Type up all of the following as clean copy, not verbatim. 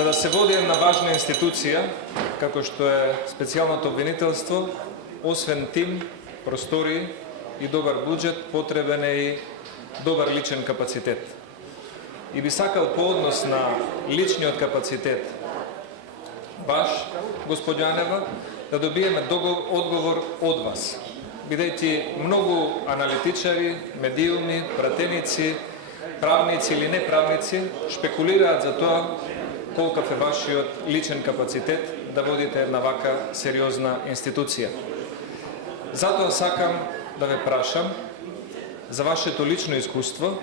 За да се води една важна институција, како што е специјалното обвинителство, освен тим, простори и добар буџет, потребен е и добар личен капацитет. И би сакал по однос на личниот капацитет баш, господјо Јанева, да добиеме одговор од вас, бидејќи многу аналитичари, медиуми, пратеници, правници или неправници шпекулираат за тоа колкав е вашиот личен капацитет да водите една вака сериозна институција. Затоа сакам да ве прашам за вашето лично искуство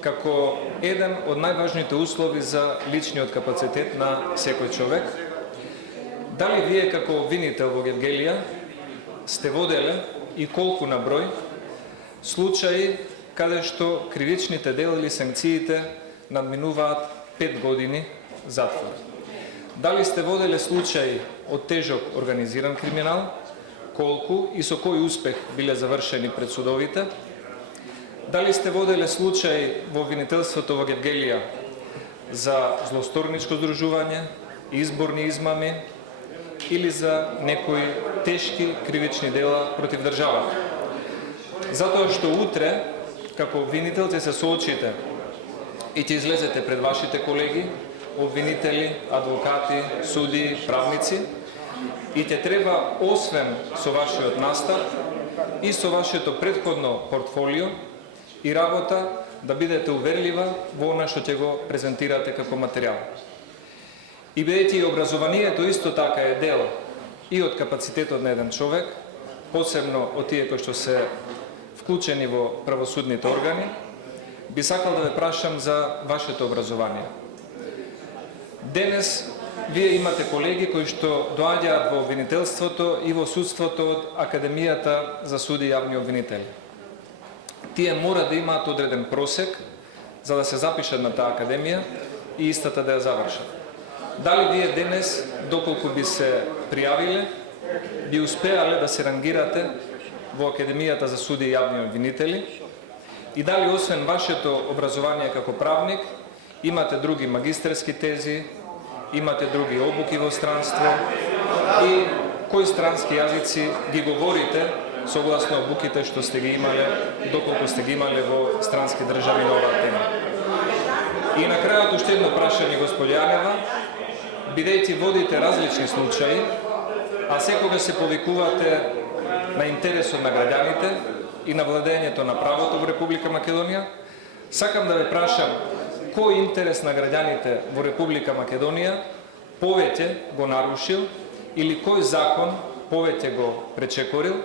како еден од најважните услови за личниот капацитет на секој човек. Дали вие како обвинител во Гевгелија сте воделе и колку на број случаи каде што кривичните дела или санкциите надминуваат 5 години затвор? Дали сте воделе случаи од тежок организиран криминал, колку и со кој успех биле завршени пред судовите? Дали сте воделе случаи во обвинителството во Гевгелија за злосторничко здружување, изборни измами или за некои тешки кривични дела против државата? Затоа што утре, како обвинител, ќе се соочите и ќе излезете пред вашите колеги, обвинители, адвокати, суди, правници, и ќе треба, освен со вашиот настав и со вашето претходно портфолио и работа, да бидете уверлива во она што ќе го презентирате како материјал. И бидејќи образованието исто така е дел и од капацитетот на еден човек, посебно од тие кои што се вклучени во правосудните органи, би сакал да ве прашам за вашето образование. Денес вие имате колеги кои што доаѓаат во обвинителството и во судството од Академијата за суди и јавни обвинители. Тие мора да имаат одреден просек за да се запишат на таа академија и истата да ја завршат. Дали вие денес, доколку би се пријавиле, би успеале да се рангирате во Академијата за суди и јавни обвинители, и дали освен вашето образование како правник имате други магистерски тези, имате други обуки во странство и кои странски јазици ги говорите согласно обуките што сте ги имале, доколку сте ги имале во странски држави на оваа тема. И на крајот уште едно прашање, господја Јанева, бидејќи водите различни случаи, а секогаш се повикувате на интересот на граѓаните и на владењето на правото во Република Македонија, сакам да ве прашам кој интерес на граѓаните во Република Македонија повеќе го нарушил или кој закон повеќе го пречекорил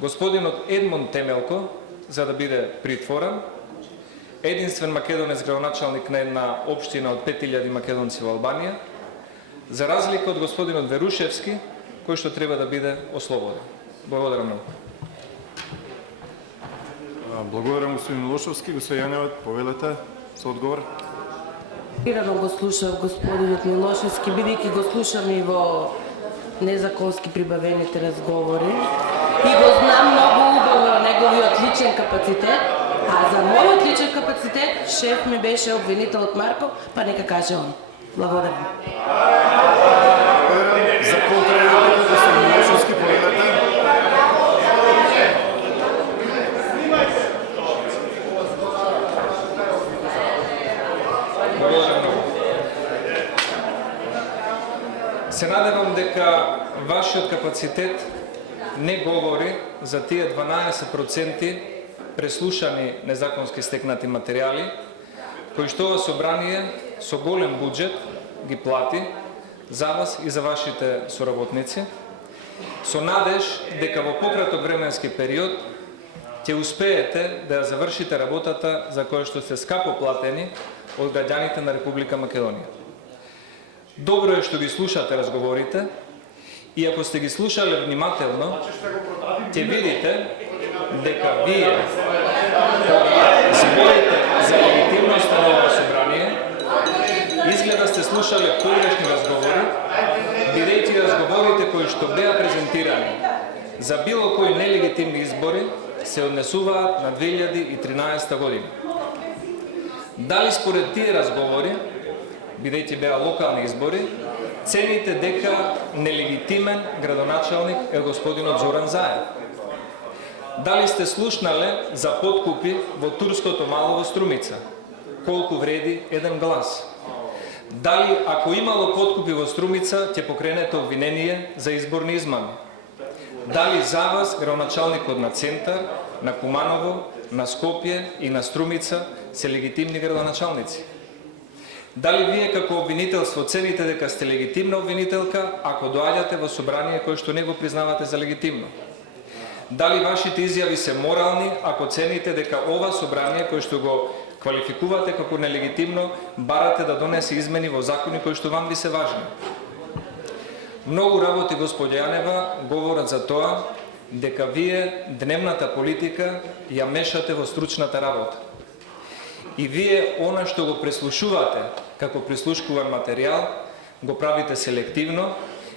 господинот Едмон Темелко за да биде притворен, единствен македонец градоначалник на една општина од 5000 македонци во Албанија, за разлика од господинот Верушевски, кој што треба да биде ослободен. Благодарам многу. Благодарам, господин Милошевски. Господин Јанева, повелете со одговор. Ирано го слушав господинот Милошевски, бидејќи го слушам и во незаконски прибавените разговори и го знам многу убаво неговиот личен капацитет, а за мојот личен капацитет шеф ми беше обвинителот Марков, па нека каже он. Благодарам. За контрареплика, господин Милошевски, повелете. Се надевам дека вашиот капацитет не говори за тие 12% преслушани незаконски стекнати материјали, кои што ова собрание со голем буџет ги плати за вас и за вашите соработници, со надеж дека во пократок временски период ќе успеете да ја завршите работата за која што сте скапо платени од граѓаните на Република Македонија. Добро е што ги слушате разговорите и ако сте ги слушале внимателно, ќе видите дека вие зборите за легитимноста на ова собрание изгледа сте слушале погрешни разговори, бидејќи разговорите кои што беа презентирани за било кои нелегитимни избори се однесуваат на 2013 година. Дали според тие разговори бидејќи беа локални избори, цените дека нелегитимен градоначалник е господинот Зоран Заев. Дали сте слушнале за подкупи во турското мало во Струмица? Колку вреди еден глас? Дали ако имало подкупи во Струмица, ќе покренете обвинение за изборни измами? Дали за вас градоначалникот на Центар, на Куманово, на Скопје и на Струмица се легитимни градоначалници? Дали вие како обвинителство цените дека сте легитимна обвинителка ако доаѓате во собрание кое што не го признавате за легитимно? Дали вашите изјави се морални ако цените дека ова собрание кое што го квалификувате како нелегитимно барате да донесе измени во закони кои што вам ви се важни? Многу работи, господја Јанева, говорат за тоа дека вие дневната политика ја мешате во стручната работа. И вие она што го преслушувате како прислушкуван материјал, го правите селективно,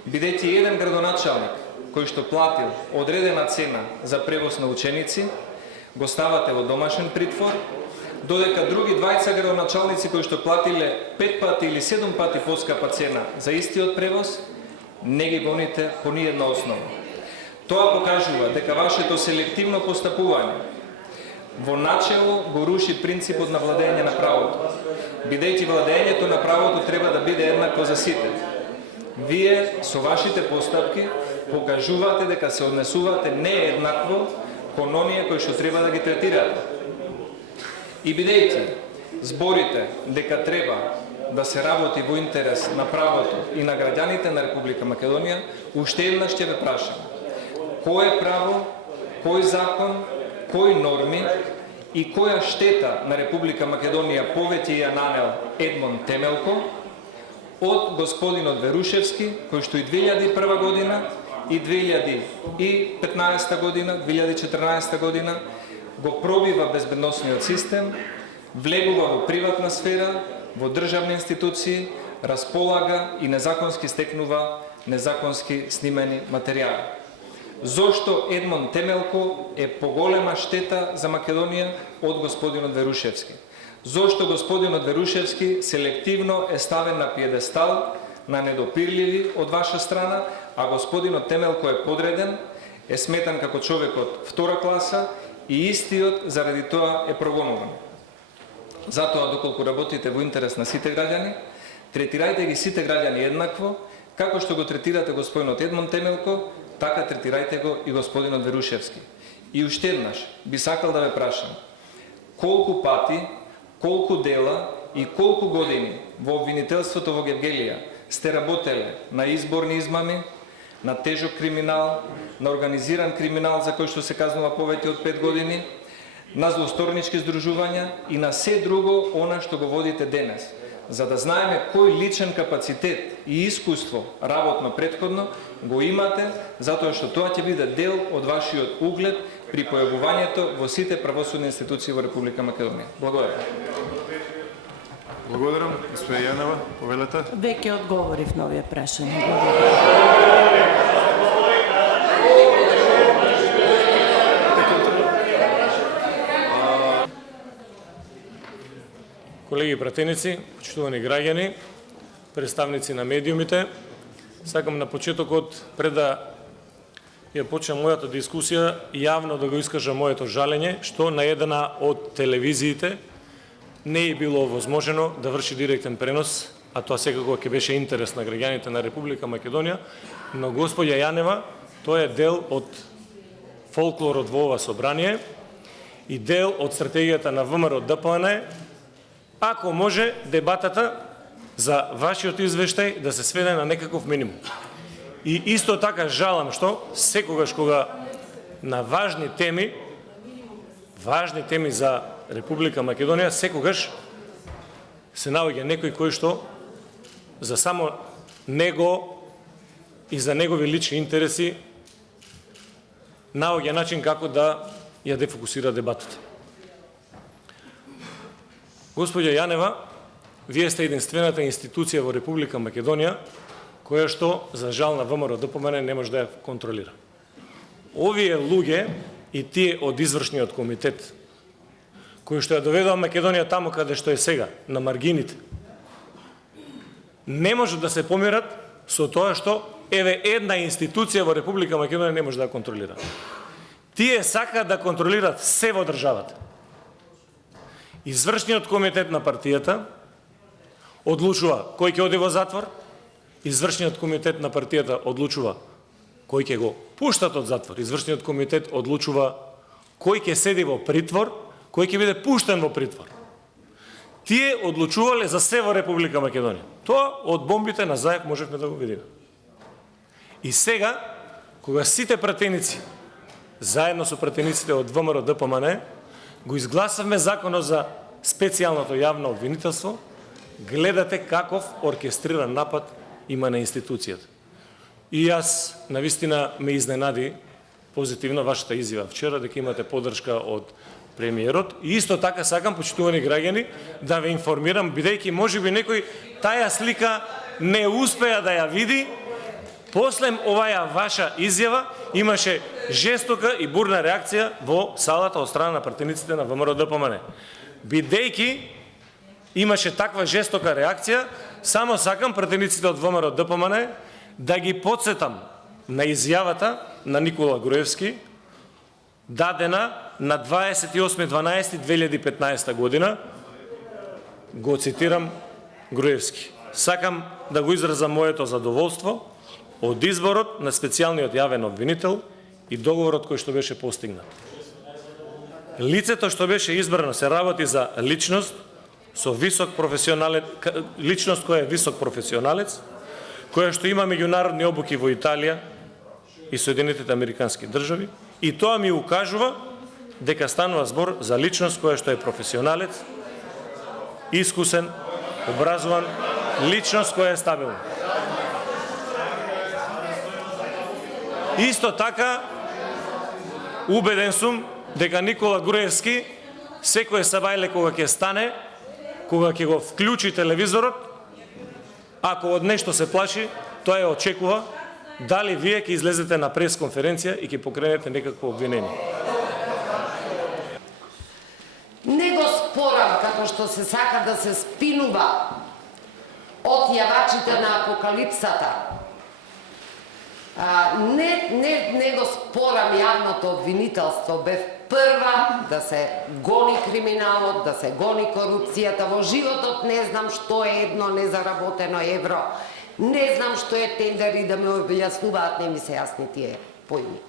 бидејќи еден градоначалник кој што платил одредена цена за превоз на ученици, го ставате во домашен притвор, додека други двајца градоначалници кои што платиле 5 пати или 7 пати поскапа цена за истиот превоз, не ги гоните по ниедна основа. Тоа покажува дека вашето селективно постапување во начело го руши принципот на владење на правото, бидејќи владењето на правото треба да биде еднакво за сите. Вие со вашите постапки покажувате дека се однесувате нееднакво кон оние кои што треба да ги третирате. И бидејќи зборите дека треба да се работи во интерес на правото и на граѓаните на Република Македонија, уште еднаш ќе ве прашам. Кој право, кој закон, кои норми и која штета на Република Македонија повеќе ја нанел Едмон Темелко од господинот Верушевски, кој што и 2001 година и 2015 година, 2014 година го пробива безбедносниот систем, влегува во приватна сфера, во државни институции, располага и незаконски стекнува незаконски снимени материјали. Зошто Едмон Темелко е поголема штета за Македонија од господинот Верушевски? Зошто господинот Верушевски селективно е ставен на пиедестал, на недопирливи од ваша страна, а господинот Темелко е подреден, е сметан како човек од втора класа и истиот заради тоа е прогонуван. Затоа, доколку работите во интерес на сите граѓани, третирајте ги сите граѓани еднакво, како што го третирате господинот Едмон Темелко, така третирајте го и господинот Верушевски. И уште еднаш би сакал да ве прашам, колку пати, колку дела и колку години во обвинителството во Гевгелија сте работеле на изборни измами, на тежок криминал, на организиран криминал за кој што се казнува повеќе од 5 години, на злосторнички здружувања и на се друго она што го водите денес, за да знаеме кој личен капацитет и искуство работно претходно го имате, затоа што тоа ќе биде дел од вашиот углед при појавувањето во сите правосудни институции во Република Македонија. Благодарам. Благодарам. Госпоја Јанева, повелете. Веќе одговорив на овие прашања. Колеги и пратеници, почитувани граѓани, представници на медиумите, сакам на почетокот, пред да ја почнем мојата дискусија, јавно да го искажам моето жалење, што на една од телевизиите не е било возможено да врши директен пренос, а тоа секако ќе беше интерес на граѓаните на Република Македонија, но господја Јанева, тоа е дел од фолклорот во ова собрание и дел од стратегијата на ВМРО ДПМН. Ако може, дебатата за вашиот извештај да се сведе на некаков минимум. И исто така жалам што секогаш кога на важни теми за Република Македонија, секогаш се наоѓа некој кој што за само него и за негови лични интереси наоѓа начин како да ја дефокусира дебатата. Господја Јанева, вие сте единствената институција во Република Македонија која што, за жал на ВМРО ДПМН, не може да ја контролира. Овие луѓе и тие од извршниот комитет, кои што ја доведува Македонија таму каде што е сега, на маргините, не може да се помират со тоа што еве една институција во Република Македонија не може да контролира. Тие сакаат да контролират се во државата. Извршниот комитет на партијата одлучува кој ќе оди во затвор, извршниот комитет на партијата одлучува кој ќе го пуштат од затвор, извршниот комитет одлучува кој ќе седи во притвор, кој ќе биде пуштен во притвор. Тие одлучувале за се во Република Македонија. Тоа од бомбите на Заев можевме да го видиме. И сега, кога сите пратеници, заедно со пратениците од ВМРО ДПМН, го изгласавме законот за специјалното јавно обвинителство, гледате каков оркестриран напад има на институцијата. И јас, навистина, ме изненади позитивно вашата изјава вчера, дека имате поддршка од премиерот. И исто така сакам, почитувани граѓани, да ве информирам, бидејќи можеби некој таја слика не успеа да ја види, после оваа ваша изјава имаше жестока и бурна реакција во салата од страна на пратениците на ВМРО ДПМН. Бидејќи имаше таква жестока реакција, само сакам пратениците од ВМРО ДПМН да ги подсетам на изјавата на Никола Груевски, дадена на 28.12.2015 година, го цитирам Груевски. Сакам да го изразам моето задоволство од изборот на специјалниот јавен обвинител и договорот кој што беше постигнат. Лицето што беше избрано се работи за личност со висок професионален, личност која е висок професионалец, која што има меѓународни обуки во Италија и Соединетите Американски држави, и тоа ми укажува дека станува збор за личност која што е професионалец, искусен, образован, личност која е стабилна. Исто така, убеден сум дека Никола Груевски секој сабајле кога ќе стане, кога ќе го вклучи телевизорот, ако од нешто се плаши, тоа ја очекува дали вие ќе излезете на пресконференција и ќе покренете некакво обвинение. Не го спорам како што се сака да се спинува од јавачите на апокалипсата. Не го спорам јавното обвинителство, бев прва да се гони криминалот, да се гони корупцијата. Во животот не знам што е едно незаработено евро, не знам што е тендер и да ме објаснуваат, не ми се јасни тие појми.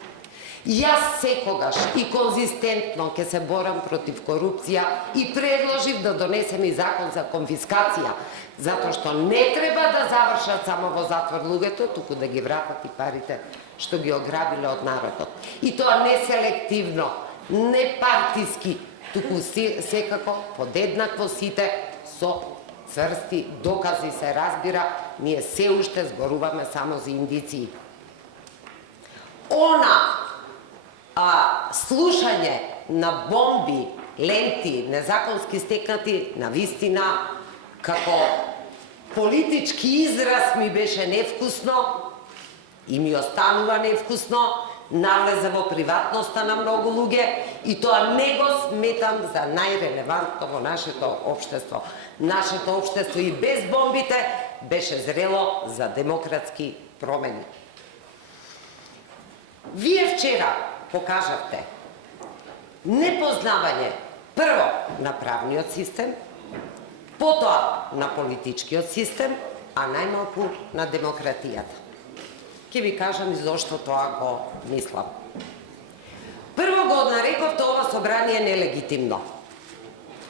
Јас секогаш и конзистентно ќе се борам против корупција и предложив да донесем и закон за конфискација, затоа што не треба да завршат само во затвор луѓето, туку да ги вратат и парите што ги ограбиле од народот. И тоа не селективно, не партиски, туку секако подеднакво сите со цврсти докази се разбира, ние се уште зборуваме само за индиции. Слушање на бомби, ленти, незаконски стекнати, навистина, како политички израз ми беше невкусно и ми останува невкусно, навлезе во приватноста на многу луѓе и тоа не го сметам за најрелевантно во нашето општество. Нашето општество и без бомбите беше зрело за демократски промени. Вие вчера покажавте непознавање прво на правниот систем, потоа на политичкиот систем, а најмалку на демократијата. Ќе ви кажам и зошто тоа го мислам. Прво го нарековте ова собрание нелегитимно.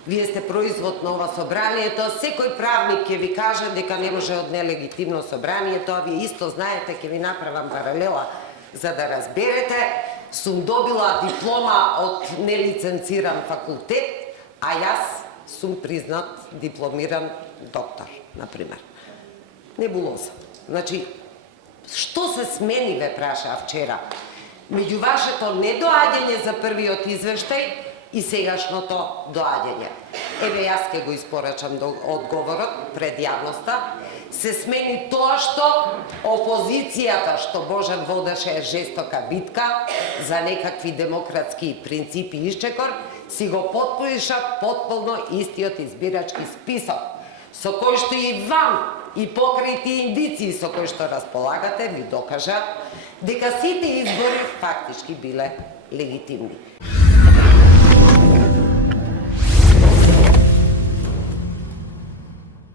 Вие сте производ на ова собранието, секој правник ќе ви каже дека не може од нелегитимно собрание, тоа вие исто знаете, ќе ви направам паралела за да разберете. Сум добила диплома од нелиценциран факултет, а јас сум признат дипломиран доктор, например. Небулоза. Значи, што се смени, ве праша вчера, меѓу вашето недоаѓање за првиот извештај и сегашното доаѓање? Еве, јас ке го испорачам одговорот пред јавноста. Се смени тоа што опозицијата, што Божан водеше жестока битка за некакви демократски принципи и ишчекор, си го потпиша потполно истиот избирачки список, со кој што и вам и покрај тие индиции со кои што располагате ви докажа дека сите избори фактички биле легитимни.